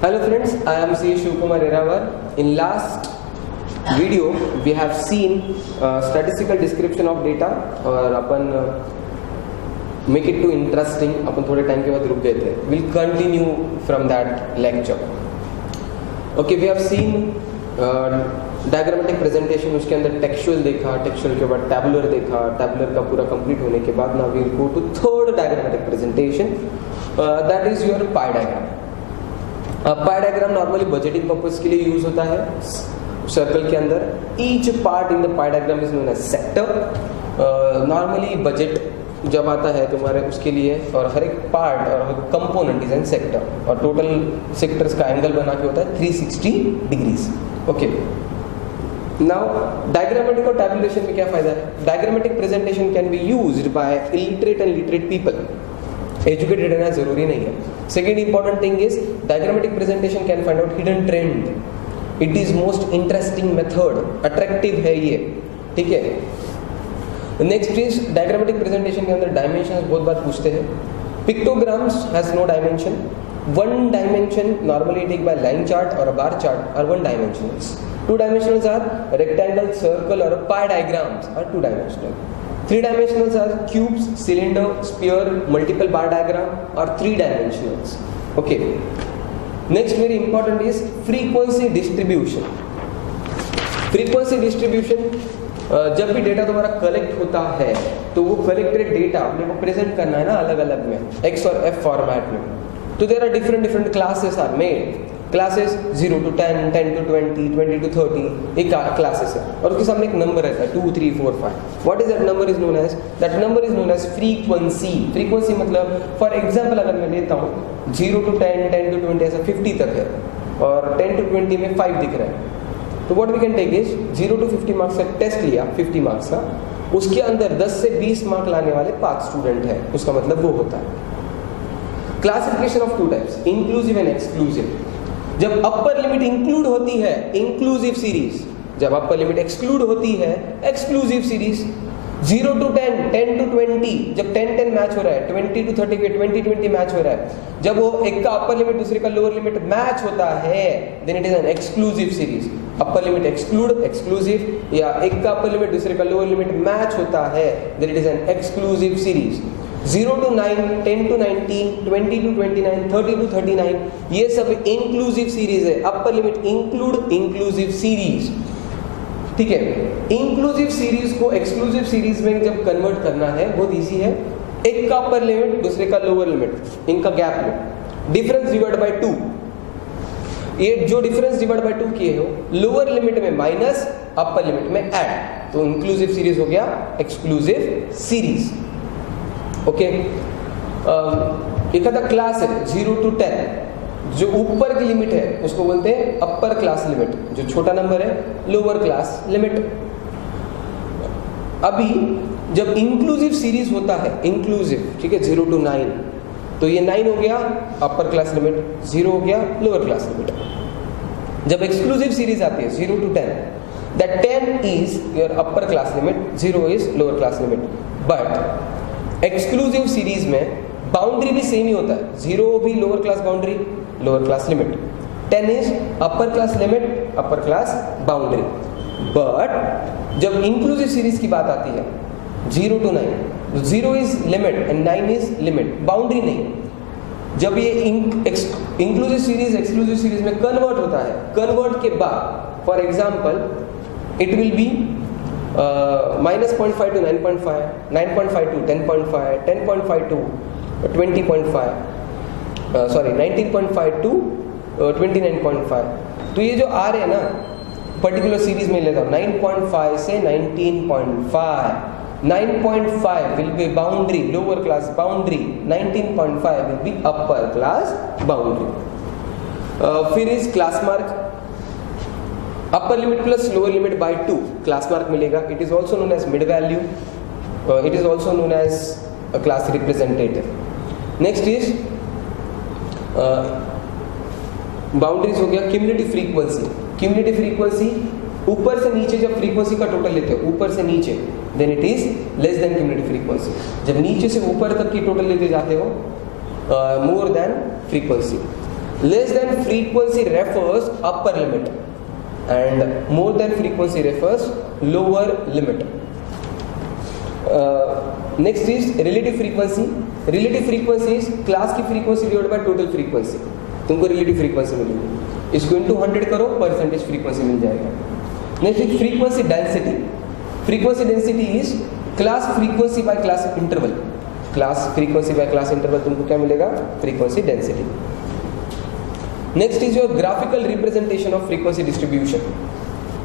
Hello friends, I am shivkumar yerawar. In last video we have seen statistical description of data और अपन make it too interesting. अपन थोड़े time के बाद रुक गए थे. We'll continue from that lecture. Okay, we have seen diagrammatic presentation, उसके अंदर textual देखा, टेक्सचुअल के बाद टैबुलर देखा, टैबुलर का पूरा कंप्लीट होने के बाद now we will go to third diagrammatic presentation, that is your pie diagram. Pie diagram normally budgeting purpose के लिए यूज होता है सर्कल के अंदर. Each part in the pie diagram is known as sector. Normally budget जब आता है तुम्हारे उसके लिए, और हर एक पार्ट और हर कंपोनेंट इज एन सेक्टर, और टोटल सेक्टर्स का एंगल बना के होता है 360 डिग्रीज. ओके, नाउ डायग्रामेटिक और टैबुलेशन में क्या फायदा है? Diagrammatic presentation can be used by illiterate and literate people. Educated रहना जरूरी नहीं है. Second important thing is diagrammatic presentation can find out hidden trend. It is most interesting method, attractive है ये. ठीक है. नेक्स्ट इज डायग्रामेटिक प्रेजेंटेशन के अंदर डायमेंशंस बहुत बार पूछते हैं. Pictograms has no dimension. One dimension normally take by line chart or a bar chart are one dimensionals. Two dimensionals are rectangle, circle or a pie diagrams are two dimensional. Three dimensionals are cubes, cylinder, sphere, multiple bar diagram are three dimensionals. Okay. Next very important is frequency distribution. Frequency distribution जब भी data तुम्हारा collect होता है तो वो collected data अपने को present करना है ना अलग अलग में, X और F फॉर्मेट में. तो there are different classes are made. Classes 0 to 10, 10 to 20, 20 to 30 एक क्लासेस है, और उसके सामने एक नंबर रहता है 2, 3, 4, 5. What is that number is known as? That number is known as frequency. Frequency मतलब फॉर एग्जांपल अगर मैं लेता हूँ 0 to 10, 10 to 20 ऐसा 50 तक है, और 10 to 20 में 5 दिख रहा है. तो what we can take is 0 to 50 marks का टेस्ट लिया, 50 मार्क्स का, उसके अंदर 10 से 20 मार्क लाने वाले 5 स्टूडेंट हैं, उसका मतलब वो होता है. Classification of two types, inclusive and exclusive. जब अपर लिमिट इंक्लूड होती है इंक्लूसिव सीरीज, जब अपर लिमिट एक्सक्लूड होती है एक्सक्लूसिव सीरीज. 0 to 10, 10 to 20, जब 10 मैच हो रहा है, 20 to 30 पे 20 मैच हो रहा है, जब वो एक का अपर लिमिट दूसरे का लोअर लिमिट मैच होता है, then it is an exclusive series. Upper limit exclude exclusive, या एक का अपर लिमिट दूसरे का लोअर लिमिट मैच होता है, then it is an exclusive series. 0 to 9, 10 to 19, 20 to 29, 30 to 39, ये सब इंक्लूसिव सीरीज है. Upper limit include inclusive series. ठीक है. इंक्लूसिव सीरीज को एक्सक्लूसिव सीरीज में जब कन्वर्ट करना है बहुत इजी है. एक का अपर लिमिट दूसरे का लोअर लिमिट, इनका गैप में डिफरेंस डिवाइड बाय 2. ये जो डिफरेंस डिवाइड बाय 2 किए हो, लोअर लिमिट में माइनस, अपर लिमिट में ऐड, तो इंक्लूसिव सीरीज हो गया एक्सक्लूसिव सीरीज. ओके. एक आधा क्लास है 0 to 10, जो ऊपर की लिमिट है उसको बोलते हैं अपर क्लास लिमिट, जो छोटा नंबर है लोअर क्लास लिमिट. अभी जब इंक्लूसिव सीरीज होता है, इंक्लूसिव, ठीक है, 0 to 9, तो ये 9 हो गया अपर क्लास लिमिट, 0 हो गया लोअर क्लास लिमिट. जब एक्सक्लूसिव सीरीज आती है 0 to 10, that 10 is your upper class limit, 0 is lower class limit. But exclusive series में बाउंड्री भी सेम ही होता है. 0 भी lower class boundary, lower class limit. 10 is upper class limit, upper class boundary. But जब inclusive series की बात आती है 0 to 9, 0 is limit and 9 is limit, boundary नहीं. जब ये इंक्लूसिव सीरीज एक्सक्लूसिव सीरीज में कन्वर्ट होता है, कन्वर्ट के बाद for example it will be -0.5 to 9.5, 9.5 to 10.5, 10.5 to 20.5, sorry 19.5 to 29.5. तो ये जो आ रहे हैं ना पर्टिकुलर सीरीज में लेता हूँ 9.5 से 19.5. 9.5 will be boundary, lower class boundary. 19.5 will be upper class boundary. फिर is class mark. Upper limit plus lower limit by 2 class mark मिलेगा. It is also known as mid value. It is also known as a class representative. Next is boundaries हो गया. Cumulative frequency. Cumulative frequency ऊपर से नीचे जब frequency का total लेते हो, ऊपर से नीचे, then it is less than cumulative frequency. जब नीचे से ऊपर तक की टोटल लेते जाते हो, more than frequency. Less than frequency refers upper limit and more than frequency refers lower limit. Next is relative frequency. Relative frequency is class की frequency divided by total frequency. तुमको relative frequency मिलेगी, इसको into 100 करो, percentage frequency मिल जाएगा. Next is frequency density. Frequency density is class frequency by class interval. Class frequency by class interval तुमको क्या मिलेगा? Frequency density. Next is your graphical representation of frequency distribution.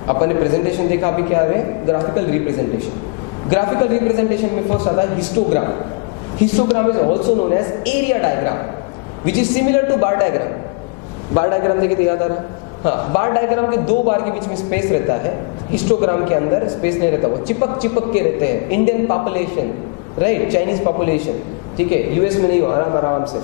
अपन ने presentation देखा, अभी क्या है? Graphical representation. Graphical representation में first आता है histogram. Histogram is also known as area diagram, which is similar to bar diagram. Bar diagram देखे तो याद आ रहा? हाँ, bar diagram के दो बार के बीच में space रहता है. Histogram के अंदर space नहीं रहता, वो चिपक के रहते हैं. Indian population, right? Chinese population, ठीक है? US में नहीं हो, आराम से.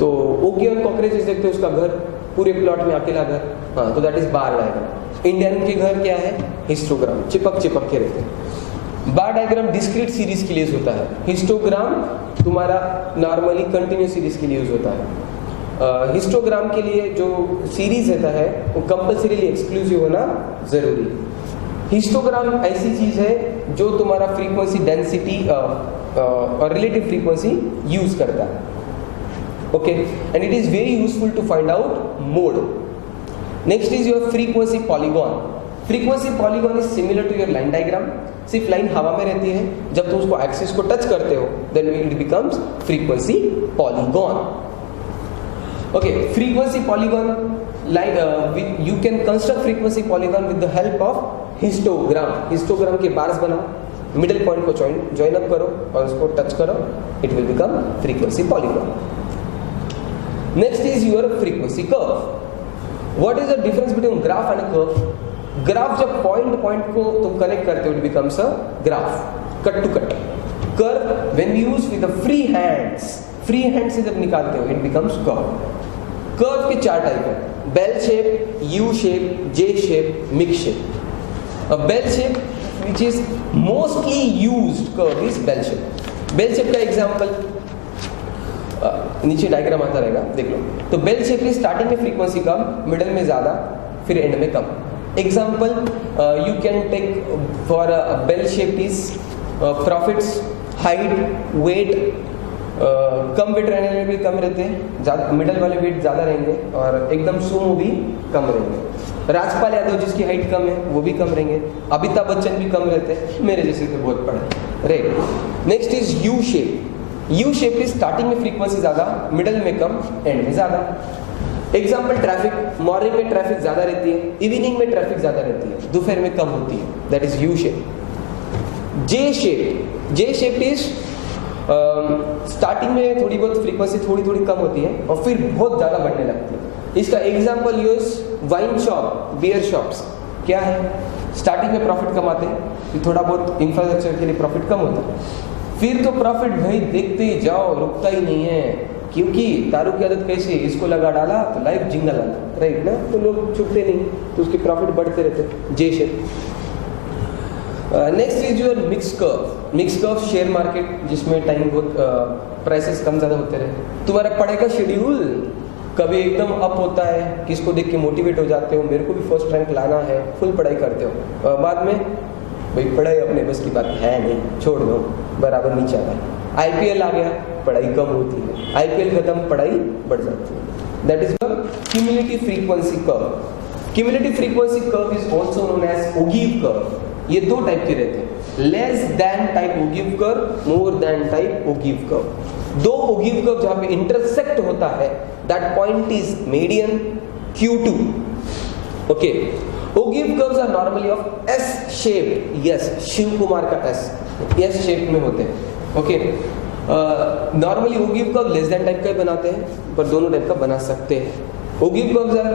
तो ओगी और कॉकरोचेस देखते हो, उसका घर पूरे प्लॉट में अकेला घर, हाँ, तो that is bar diagram. Indian के घर क्या है? हिस्टोग्राम, चिपक के रहते हैं. बार डायग्राम डिस्क्रीट सीरीज के लिए यूज होता है. हिस्टोग्राम तुम्हारा नॉर्मली कंटिन्यूस सीरीज के लिए यूज होता है. हिस्टोग्राम के लिए जो सीरीज रहता है वो कंपल्सरीली एक्सक्लूसिव होना जरूरी. हिस्टोग्राम ऐसी चीज है जो तुम्हारा फ्रीक्वेंसी डेंसिटी और रिलेटिव फ्रीक्वेंसी यूज करता है. Okay, and it is very useful to find out mode. Next is your frequency polygon. Frequency polygon is similar to your line diagram. सिर्फ लाइन हवा में रहती है, जब तुम उसको एक्सिस को टच करते हो then it becomes frequency polygon. Okay, frequency polygon line, you can construct frequency polygon with the help of histogram. Histogram के बार्स बनाओ, मिडिल पॉइंट को ज्वाइन अप करो और उसको टच करो, it will become frequency polygon. Next is your frequency curve. What is the difference between graph and a curve? Graph जब point को तुम connect करते हो, it becomes a graph, cut to cut. Curve when we use with the free hands से जब निकालते हो, it becomes curve. Curve के चार टाइप है: bell shape, U shape, J shape, mix shape. A bell shape which is mostly used curve is bell shape. Bell shape का example नीचे diagram आता रहेगा, देख लो. तो बेल शेप की स्टार्टिंग में फ्रीक्वेंसी कम, मिडल में ज्यादा, फिर एंड में कम. Example you can take for bell shape is profits, height, weight. कम वेट रहने में भी कम रहते हैं, मिडल वाले वेट ज्यादा रहेंगे, और एकदम सुमो भी कम रहेंगे. राजपाल यादव जिसकी हाइट कम है वो भी कम रहेंगे. अमिताभ बच्चन भी कम रहते हैं, मेरे जैसे तो बहुत पड़े, right. Next is U shape. U shape की स्टार्टिंग में फ्रीक्वेंसी ज्यादा, मिडल में कम, एंड में ज्यादा. एग्जांपल ट्रैफिक, मॉर्निंग में ट्रैफिक ज्यादा रहती है, इवनिंग में ट्रैफिक ज्यादा रहती है, दोपहर में कम होती है, that is U shape. J shape is starting में थोड़ी बहुत फ्रीक्वेंसी थोड़ी कम होती है और फिर बहुत ज्यादा बढ़ने लगती है. इसका example use wine shop, beer shops. क्या है? स्टार्टिंग में प्रॉफिट कमाते हैं, फिर थोड़ा बहुत इंफ्रास्ट्रक्चर के लिए प्रॉफिट कम होता है, फिर तो प्रॉफिट भाई देखते ही जाओ, रुकता ही नहीं है, क्योंकि दारू की आदत कैसी है, इसको लगा डाला तो लाइफ जिंगल आला, राइट ना, तो लोग छुपते नहीं, तो उसके प्रॉफिट बढ़ते रहते. जे shape. Next is your mix curve. Mix curve share market, जिसमें टाइम बहुत प्राइसेस कम ज़्यादा होते रहे. तुम्हारा पढ़ाई का शेड्यूल कभी एकदम अप होता है, किसको देख के मोटिवेट हो जाते हो, मेरे को भी फर्स्ट रैंक लाना है, फुल पढ़ाई करते हो, बाद में भाई पढ़ाई अपने बस की बात है नहीं, छोड़ दो, बराबर नीचे आता है. आईपीएल आ गया, पढ़ाई कम होती है, आईपीएल खत्म, पढ़ाई बढ़ जाती है. That is your cumulative frequency curve. Cumulative frequency curve is also known as ogive curve. ये दो टाइप के रहते हैं, less than type ogive curve, more than type ogive curve. दो ओगिव कर्व जहां पे इंटरसेक्ट होता है, that point is median Q2. Okay, ogive curves are normally of S shape. Yes, Shivkumar का S शेप में होते हैं. Okay, normally ogive curve less than type का बनाते हैं, पर दोनों टाइप का बना सकते हैं. Ogive curves are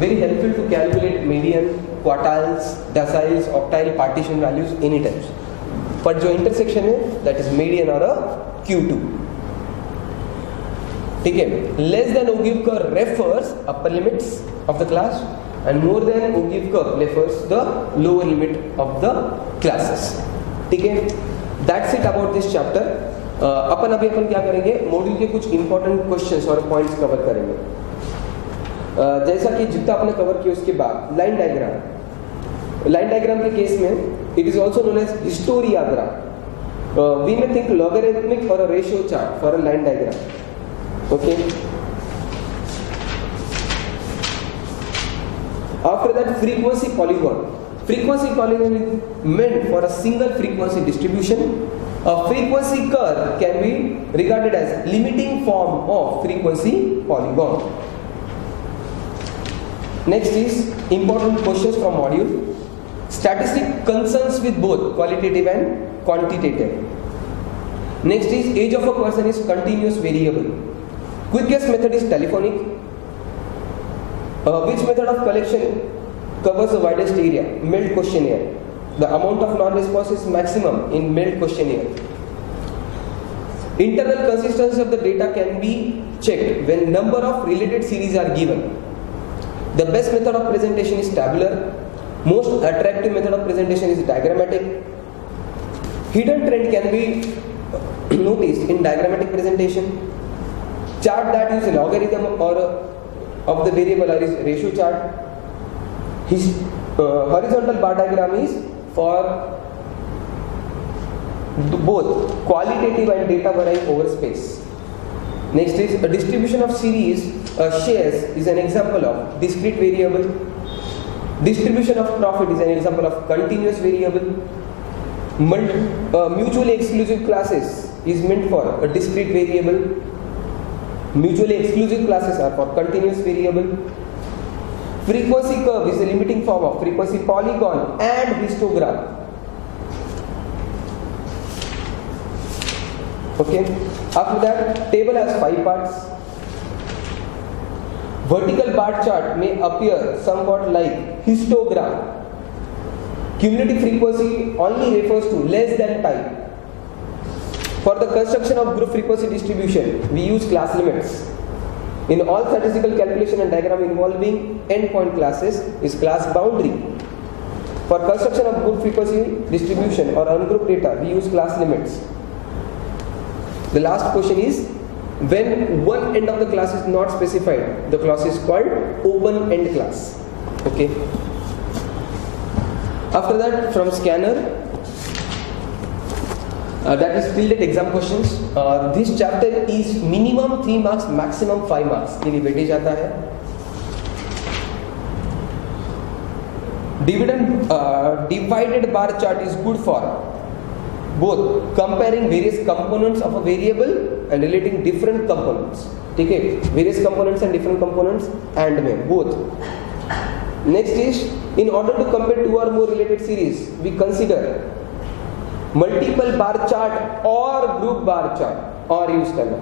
very helpful to calculate median, quartiles, deciles, octile, partition values, any types. पर जो इंटरसेक्शन है दैट इज मीडियन और Q2. ठीक है. Less than ogive curve refers upper limits of the class and more than ogive curve refers the lower limit of the classes. ठीक है, that's it about this chapter. अपन क्या करेंगे, module के कुछ important questions और points cover करेंगे. जैसा कि जितना आपने कवर किया उसके बाद लाइन डायग्राम के केस में it is also known as historiagram. We may think logarithmic और a ratio chart for a line diagram. Okay. After that, frequency polygon. Frequency polygon is meant for a single frequency distribution. A frequency curve can be regarded as limiting form of frequency polygon. Next is important questions from module. Statistic concerns with both qualitative and quantitative. Next is age of a person is continuous variable. Quickest method is telephonic. Which method of collection covers the widest area? Mailed questionnaire. The amount of non-response is maximum in mailed questionnaire. Internal consistency of the data can be checked when number of related series are given. The best method of presentation is tabular. Most attractive method of presentation is diagrammatic. Hidden trend can be noticed in diagrammatic presentation. Chart that use logarithm or of the variable or is ratio chart. Horizontal bar diagram is for both qualitative and data varying over space. Next is a distribution of series shares is an example of discrete variable. Distribution of profit is an example of continuous variable. Mutually exclusive classes is meant for a discrete variable. Mutually exclusive classes are for continuous variable. Frequency curve is a limiting form of frequency polygon and histogram. Okay. After that, table has 5 parts. Vertical bar chart may appear somewhat like histogram. Cumulative frequency only refers to less than type. For the construction of group frequency distribution, we use class limits. In all statistical calculation and diagram involving endpoint classes is class boundary. For construction of group frequency distribution or ungrouped data, we use class limits. The last question is, when one end of the class is not specified, the class is called open end class. Okay. After that, from scanner, that is fielded exam questions. This chapter is minimum 3 marks, maximum 5 marks के लिए weightage आता है. Divided bar chart is good for both comparing various components of a variable and relating different components. ठीक है, various components and different components and में both. Next is, in order to compare 2 or more related series, we consider multiple bar chart or group bar chart or use करना.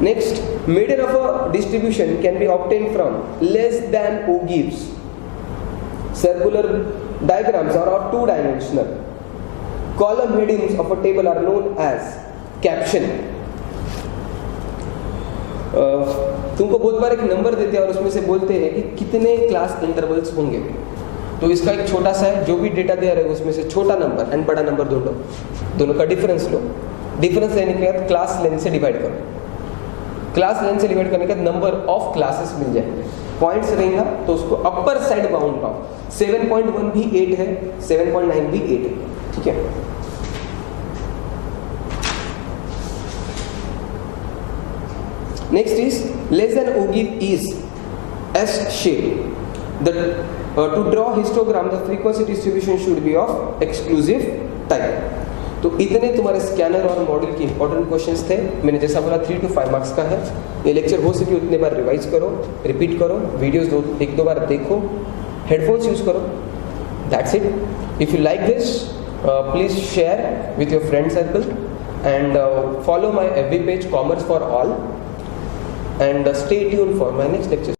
Next, median of a distribution can be obtained from less than ogives. Circular diagrams are of 2-dimensional. Column headings of a table are known as caption. तुमको बहुत बार एक number देते हैं और उसमें से बोलते हैं कि कितने क्लास इंटरवल्स होंगे. तो इसका एक छोटा सा है, जो भी डेटा दे रहे हो उसमें से छोटा नंबर एंड बड़ा नंबर दोनों का डिफरेंस लो. डिफरेंस लेने के बाद क्लास लेंथ से डिवाइड करो. क्लास लेंथ से डिवाइड करने के बाद नंबर ऑफ क्लासेस मिल जाएंगे. पॉइंट्स रहेगा तो उसको अपर साइड बाउंड का 7.1 भी 8 है, 7.9 भी 8 है. ठीक है. Next is less than ogive is S shape. To draw histogram, the frequency distribution should be of exclusive type. तो इतने तुम्हारे स्कैनर और मॉडल के इंपॉर्टेंट क्वेश्चंस थे. मैंने जैसा बोला 3 to 5 मार्क्स का है. ये लेक्चर हो सके उतने बार रिवाइज करो, रिपीट करो, वीडियोस 1-2 बार देखो, हेडफोन्स यूज करो. That's it. If you like this, please share with your friend circle and follow my FB page Commerce for All and stay tuned for my next lecture.